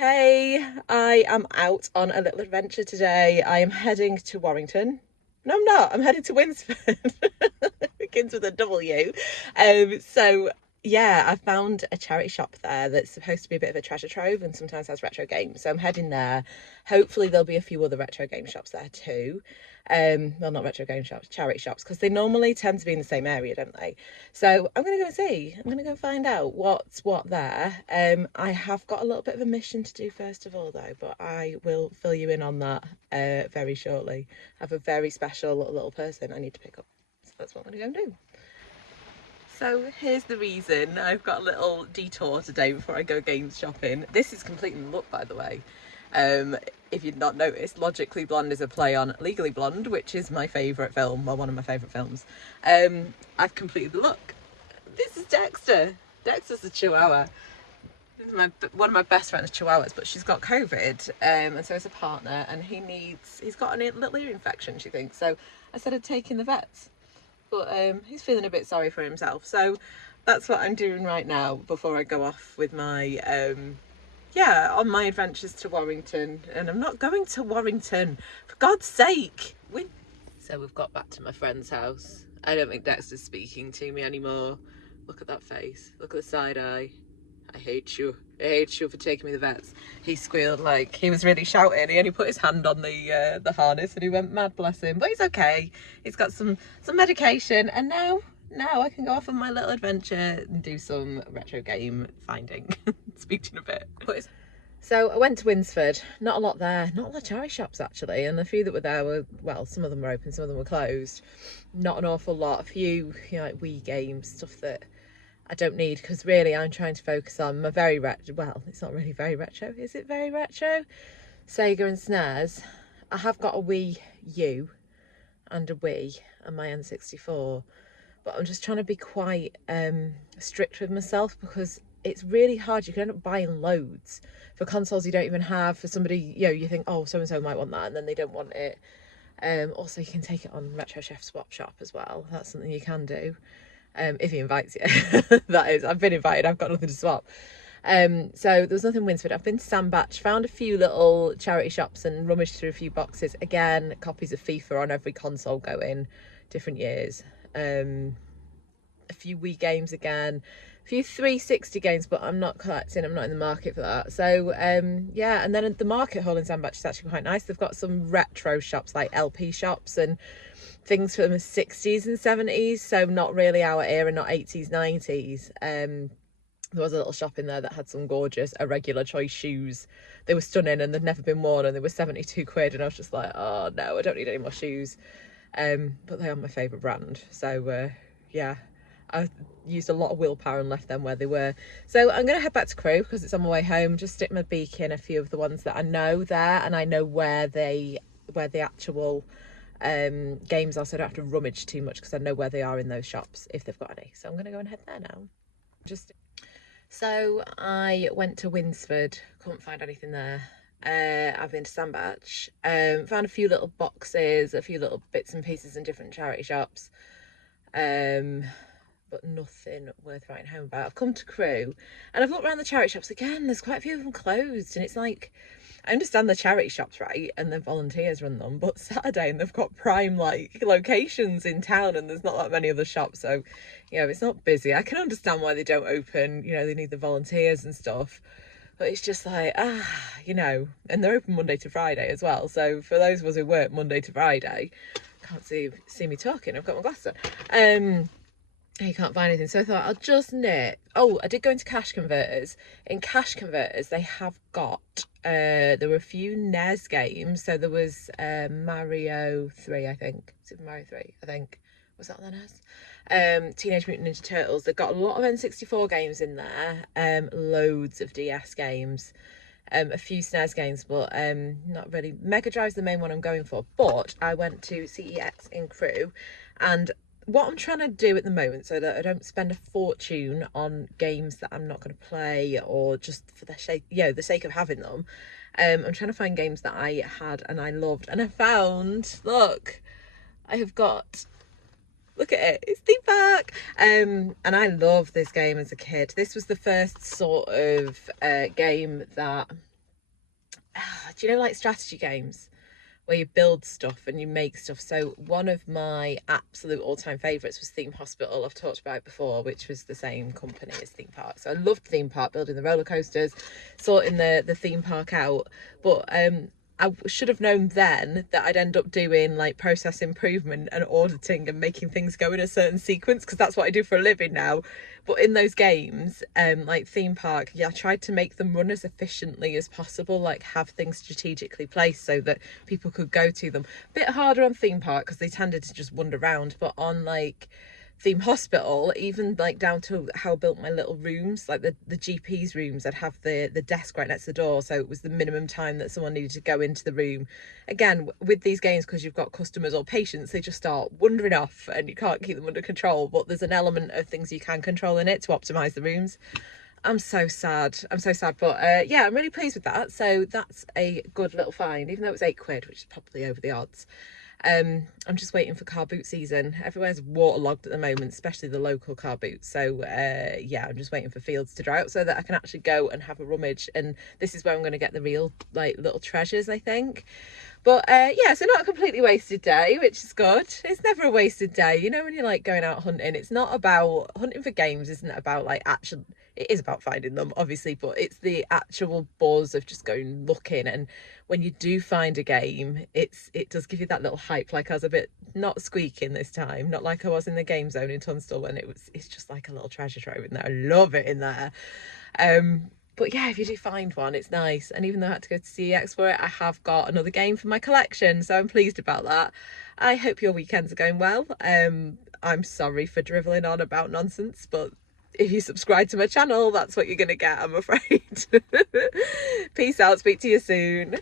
Hey, I am out on a little adventure today. I am heading to Warrington. No, I'm not. I'm heading to Winsford. Begins with a W. So yeah, I found a charity shop there that's supposed to be a bit of a treasure trove and sometimes has retro games. So I'm heading there. Hopefully there'll be a few other retro game shops there too. Well, not retro game shops, charity shops, because they normally tend to be in the same area, don't they? So I'm gonna go and see. I'm gonna go find out what's what there. I have got a little bit of a mission to do first of all though, but I will fill you in on that very shortly. I have a very special little person I need to pick up. So that's what I'm gonna go and do. So here's the reason I've got a little detour today before I go games shopping. This is completely look, by the way. If you'd not noticed, Logically Blonde is a play on Legally Blonde, which is my favourite film, or one of my favourite films. I've completed the look. This is Dexter. Dexter's a Chihuahua. This is one of my best friend's Chihuahuas, but she's got COVID, and so is a partner, and he's got a little ear infection, she thinks. So I said I'd take him to the vets. But he's feeling a bit sorry for himself. So that's what I'm doing right now before I go off with my, on my adventures to Warrington. And I'm not going to Warrington, for God's sake. So we've got back to my friend's house. I don't think Dexter's speaking to me anymore. Look at that face. Look at the side eye. I hate you. I hate you for taking me to the vets. He squealed like he was really shouting. He only put his hand on the harness and he went mad, bless him. But he's okay. He's got some medication, and now I can go off on my little adventure and do some retro game finding. Speak to you in a bit. So I went to Winsford. Not a lot there. Not a lot of charity shops actually, and the few that were there were, well, some of them were open, some of them were closed. Not an awful lot. A few, like Wii games, stuff that I don't need, because really I'm trying to focus on my very retro, well, it's not really very retro, is it very retro? Sega and SNES. I have got a Wii U and a Wii and my N64, but I'm just trying to be quite strict with myself, because it's really hard. You can end up buying loads for consoles you don't even have, for somebody, you think, oh, so-and-so might want that, and then they don't want it. Also, you can take it on Retro Chef Swap Shop as well. That's something you can do. If he invites you. That is, I've been invited, I've got nothing to swap. So there was nothing in Winsford. I've been to Sandbach, found a few little charity shops and rummaged through a few boxes. Again, copies of FIFA on every console going, different years. A few Wii games again, a few 360 games, but I'm not collecting, I'm not in the market for that. So yeah, and then at the market hall in Sandbach is actually quite nice. They've got some retro shops, like LP shops and things from the 60s and 70s, so not really our era, not 80s, 90s. There was a little shop in there that had some gorgeous irregular choice shoes. They were stunning and they'd never been worn, and they were 72 quid, and I was just like, oh no, I don't need any more shoes. But they are my favourite brand, so yeah, I used a lot of willpower and left them where they were. So I'm going to head back to Crewe because it's on my way home, just stick my beak in a few of the ones that I know there, and I know where the actual games are, so I don't have to rummage too much because I know where they are in those shops if they've got any. So I'm going to go and head there now. So I went to Winsford, couldn't find anything there. I've been to Sandbach, found a few little boxes, a few little bits and pieces in different charity shops, but nothing worth writing home about. I've come to Crewe and I've looked around the charity shops again. There's quite a few of them closed, and it's like, I understand the charity shops, right, and the volunteers run them, but Saturday and they've got prime like locations in town and there's not that many other shops, so it's not busy. I can understand why they don't open, they need the volunteers and stuff, but it's just like, and they're open Monday to Friday as well, so for those of us who work Monday to Friday, can't see me talking, I've got my glasses on. You can't find anything, so I thought I'll just nip. Oh, I did go into Cash Converters. In Cash Converters they have got there were a few NES games. So there was Mario 3, I think, Super Mario 3, I think, was that on the NES? Teenage Mutant Ninja Turtles. They've got a lot of N64 games in there, loads of DS games, a few SNES games, but not really. Mega Drive's the main one I'm going for, but I went to CEX in Crewe, and what I'm trying to do at the moment, so that I don't spend a fortune on games that I'm not going to play, or just for the sake of having them, I'm trying to find games that I had and I loved, and I found, look, I have got, look at it, it's Theme Park, and I loved this game as a kid. This was the first sort of game that do you know like strategy games where you build stuff and you make stuff? So one of my absolute all-time favourites was Theme Hospital. I've talked about it before, which was the same company as Theme Park. So I loved Theme Park, building the roller coasters, sorting the theme park out. But I should have known then that I'd end up doing like process improvement and auditing and making things go in a certain sequence, because that's what I do for a living now. But in those games, like Theme Park, yeah, I tried to make them run as efficiently as possible, like have things strategically placed so that people could go to them. Bit harder on Theme Park because they tended to just wander around, but on like Theme Hospital, even like down to how I built my little rooms, like the GP's rooms, I'd have the desk right next to the door, so it was the minimum time that someone needed to go into the room. Again, with these games, because you've got customers or patients, they just start wandering off and you can't keep them under control, but there's an element of things you can control in it to optimize the rooms. I'm so sad, but yeah, I'm really pleased with that. So that's a good little find, even though it was £8, which is probably over the odds. I'm just waiting for car boot season. Everywhere's waterlogged at the moment, especially the local car boots. So yeah, I'm just waiting for fields to dry out so that I can actually go and have a rummage. And this is where I'm going to get the real like little treasures, I think. But yeah, so not a completely wasted day, which is good. It's never a wasted day, you know, when you're like going out hunting. It's not about hunting for games, isn't about like actual, it is about finding them obviously, but it's the actual buzz of just going looking. And when you do find a game, it does give you that little hype. Like I was a bit not squeaking this time, not like I was in the game zone in Tunstall when it's just like a little treasure trove in there. I love it in there. But yeah, if you do find one, it's nice. And even though I had to go to CEX for it, I have got another game for my collection, so I'm pleased about that. I hope your weekends are going well. I'm sorry for drivelling on about nonsense, but if you subscribe to my channel, that's what you're going to get, I'm afraid. Peace out, speak to you soon.